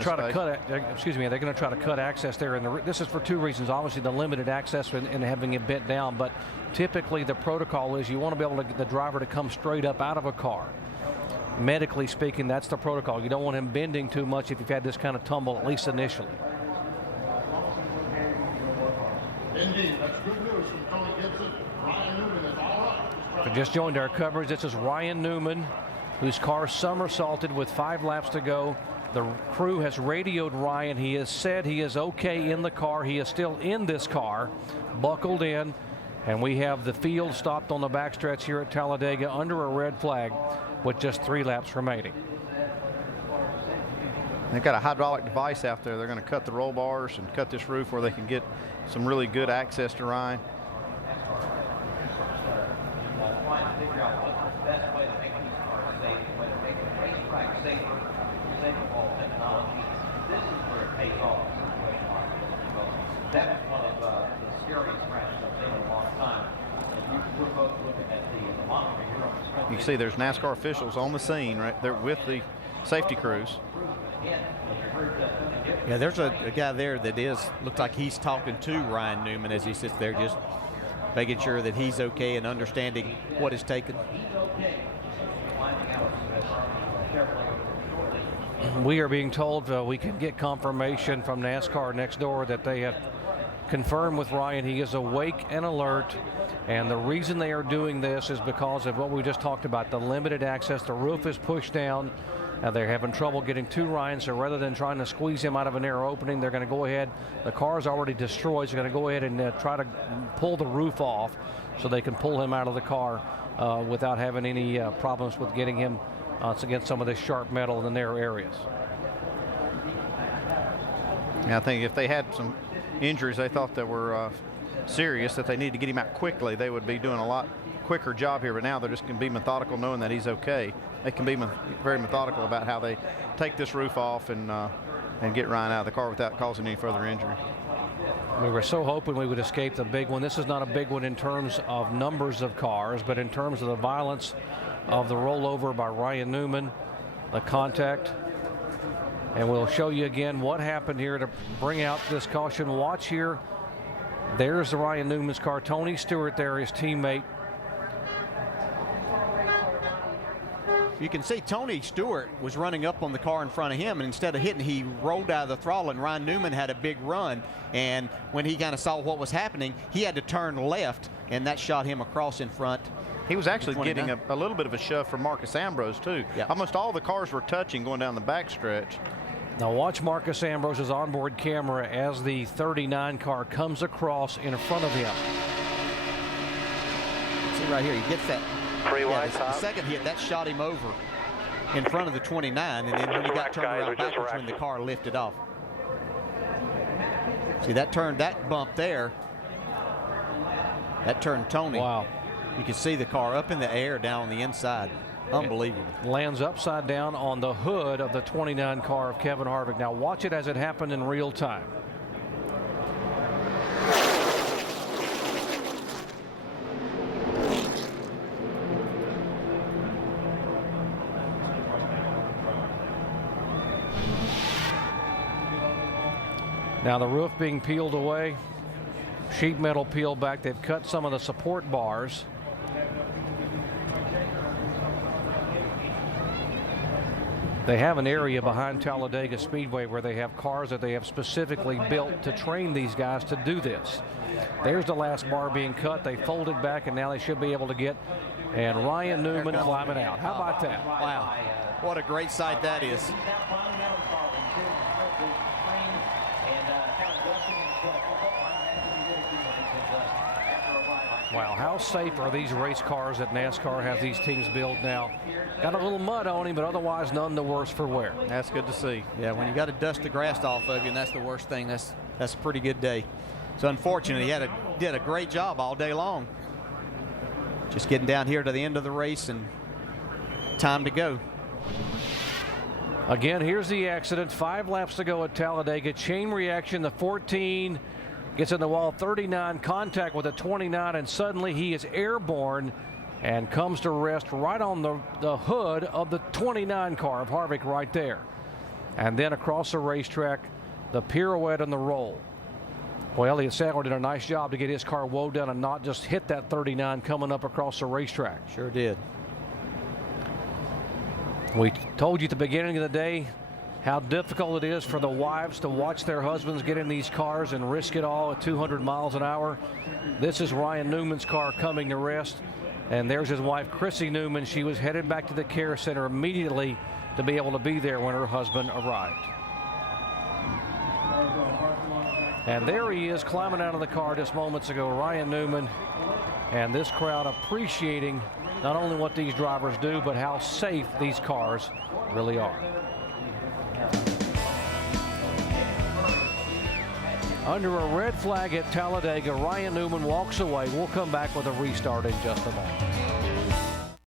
Try to cut it. Excuse me. They're going to try to cut access there, and this is for two reasons. Obviously, the limited access and having it bent down. But typically, the protocol is you want to be able to get the driver to come straight up out of a car. Medically speaking, that's the protocol. You don't want him bending too much if you've had this kind of tumble, at least initially. Indeed, that's good news from Tony Gibson. Ryan Newman is all right. If you just joined our coverage, this is Ryan Newman, whose car somersaulted with 5 laps to go. The crew has radioed Ryan. He has said he is okay in the car. He is still in this car, buckled in, and we have the field stopped on the backstretch here at Talladega under a red flag with just 3 laps remaining. They've got a hydraulic device out there. They're going to cut the roll bars and cut this roof where they can get some really good access to Ryan. That was one of the scariest crashes I've seen in a long time. We're both looking at the monitor here on the screen. You can see there's NASCAR officials on the scene right there with the safety crews. Yeah, there's a guy there that looks like he's talking to Ryan Newman as he sits there, just making sure that he's okay and understanding what is taken. We are being told we can get confirmation from NASCAR next door that they have confirmed with Ryan he is awake and alert, and the reason they are doing this is because of what we just talked about, the limited access. The roof is pushed down. They're having trouble getting to Ryan, so rather than trying to squeeze him out of a narrow opening, they're going to go ahead. The car is already destroyed, so they're going to go ahead and try to pull the roof off so they can pull him out of the car without having any problems with getting him against some of this sharp metal in the narrow areas. I think if they had some injuries they thought that were serious, that they need to get him out quickly, they would be doing a lot quicker job here. But now they're just going to be methodical, knowing that he's okay. They can be very methodical about how they take this roof off and get Ryan out of the car without causing any further injury. We were so hoping we would escape the big one. This is not a big one in terms of numbers of cars, but in terms of the violence of the rollover by Ryan Newman, the contact. And we'll show you again what happened here to bring out this caution. Watch here. There's the Ryan Newman's car. Tony Stewart there, his teammate. You can see Tony Stewart was running up on the car in front of him, and instead of hitting, he rolled out of the throttle, and Ryan Newman had a big run. And when he kind of saw what was happening, he had to turn left, and that shot him across in front. He was actually getting a little bit of a shove from Marcus Ambrose, too. Yep. Almost all the cars were touching going down the backstretch. Now watch Marcus Ambrose's onboard camera as the 39 car comes across in front of him. See right here, he gets that. Wide the second hit, that shot him over in front of the 29, and then when he got turned around backwards when the car lifted off. See, that bump there, that turned Tony. Wow. You can see the car up in the air down on the inside. Unbelievable. It lands upside down on the hood of the 29 car of Kevin Harvick. Now watch it as it happened in real time. Now the roof being peeled away, sheet metal peeled back. They've cut some of the support bars. They have an area behind Talladega Speedway where they have cars that they have specifically built to train these guys to do this. There's the last bar being cut. They folded back, and now they should be able to get, and Ryan Newman climbing out. How about that? Wow. What a great sight that is. Wow, how safe are these race cars that NASCAR has these teams build now? Got a little mud on him, but otherwise none the worse for wear. That's good to see. Yeah, when you got to dust the grass off of you, and that's the worst thing, that's a pretty good day. It's unfortunate. He did a great job all day long. Just getting down here to the end of the race and time to go. Again, here's the accident. 5 laps to go at Talladega. Chain reaction, the 14 gets in the wall, 39 contact with a 29, and suddenly he is airborne and comes to rest right on the hood of the 29 car of Harvick right there. And then across the racetrack, the pirouette and the roll. Well, Elliott Sadler did a nice job to get his car woe down and not just hit that 39 coming up across the racetrack. Sure did. We told you at the beginning of the day how difficult it is for the wives to watch their husbands get in these cars and risk it all at 200 miles an hour. This is Ryan Newman's car coming to rest, and there's his wife, Chrissy Newman. She was headed back to the care center immediately to be able to be there when her husband arrived. And there he is climbing out of the car just moments ago, Ryan Newman, and this crowd appreciating not only what these drivers do, but how safe these cars really are. Under a red flag at Talladega, Ryan Newman walks away. We'll come back with a restart in just a moment.